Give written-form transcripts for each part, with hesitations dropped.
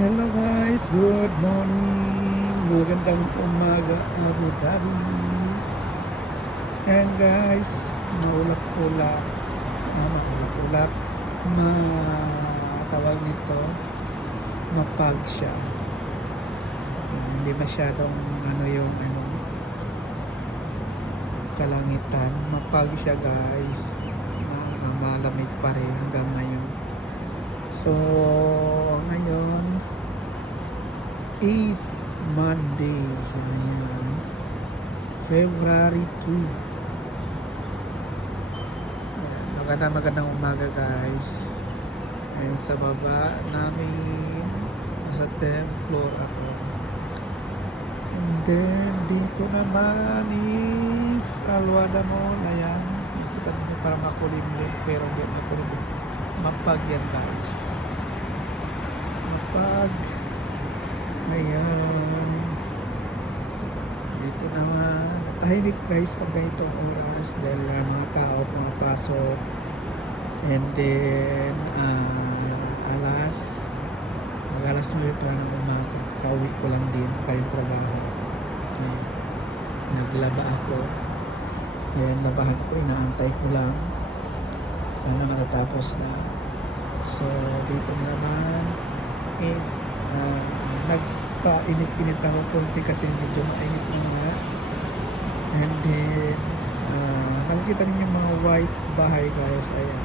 Hello guys, good morning. Magandang umaga Abu Dhabi. And guys, maulap-ulap, maulap-ulap, tawag nito, mapag siya. Hindi masyadong yung kalangitan. Mapag siya guys. Malamig pa rin hanggang ngayon. So, ngayon is Monday. Ayan. February 2. Ayan. Magandang umaga guys. Ayan, sa baba namin sa 10th floor ako. And then dito naman is Alwada Mall. Ayan. Kita nyo para makulimlim, pero hindi makulimlim. Mapag yan guys. Mapag. Ayan. Dito naman tahimik guys pag ganitong oras dahil mga tao pumapasok. And then alas 9 pa lang ng umaga, kakauwi ko lang din pa yung trabaho. Ayan. Naglaba ako. Ayan, labahan ko, inaantay ko lang sana matatapos na. So dito naman is nagpa-init-init ako konti kasi medyo mainit na nga. And then nakikita ninyo mga white bahay guys. Ayan,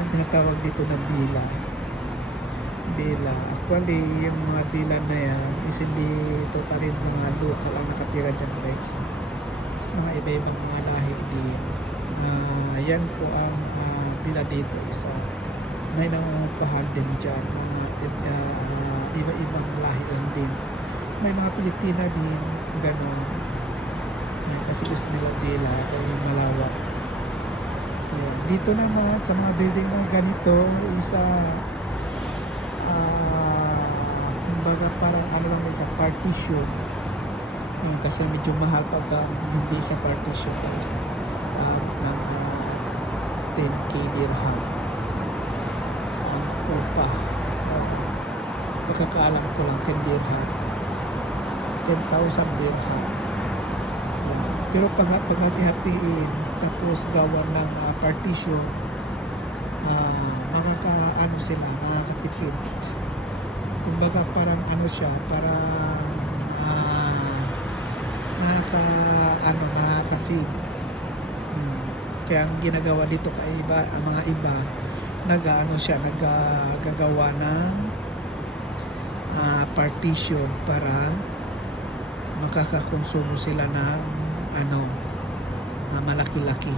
yan tinatawag dito na bila. Actually yung mga bila na yan is hindi totally mga local ang nakatira dyan guys. Mas mga iba-ibang mga lahi din. Yan po ang bila dito. May nangungupahan din dyan, mga iba-ibang lahi lang din. May mga Pilipina din, gano'n. Kasi gusto nila bila o yung malawak. Ayan. Dito naman sa mga building na ganito isa kumbaga parang sa partition. Kasi medyo mahal pag hindi sa partition ng 10k dirham ang upa. Pagkakaalam ko lang 10 dirham, 10,000 dirham. Pero pag hati-hatiin tapos gawa ng partition, makakatipid. Kumbaga parang siya, parang nakakasave. Kaya ang ginagawa dito ang mga iba naggagawa ng partition para makakakonsumo sila ng malaki-laki.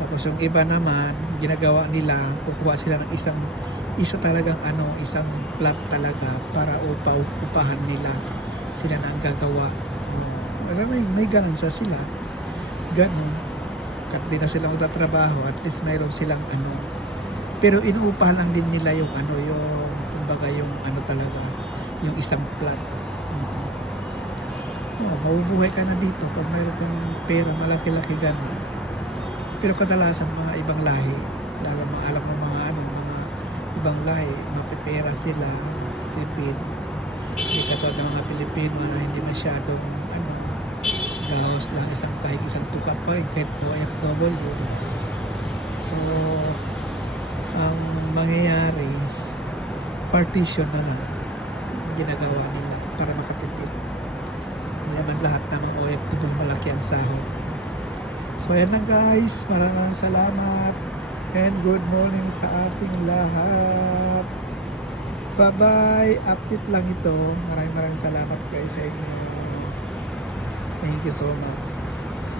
Tapos yung iba naman ginagawa nila, kukuha sila ng isa talagang isang plot talaga para upahan nila, sila na ang gagawa. Kasi may ganun sa sila, ganun kat di na sila magtatrabaho, at least mayroon silang pero inuupahan lang din nila yung yung kumbaga yung talaga yung isang plot. Mabubuhay ka na dito kung mayroon kang pera malaki-laki gano'n. Pero kadalasan mga ibang lahi, lalo alam mo mga ibang lahi, mapipera sila, tipid. Hindi katulad ng mga Pilipino na hindi masyadong gahos lang kahit isang tuka pa, kahit OFW. So ang mangyayari, partition na lang ginagawa nila para makatipid. Hindi naman lahat ng mga OFW malaki ang sahod. So ayan lang guys, maraming salamat and good morning sa ating lahat. Bye bye, update lang ito. Maraming salamat guys sa inyo. Thank you so much.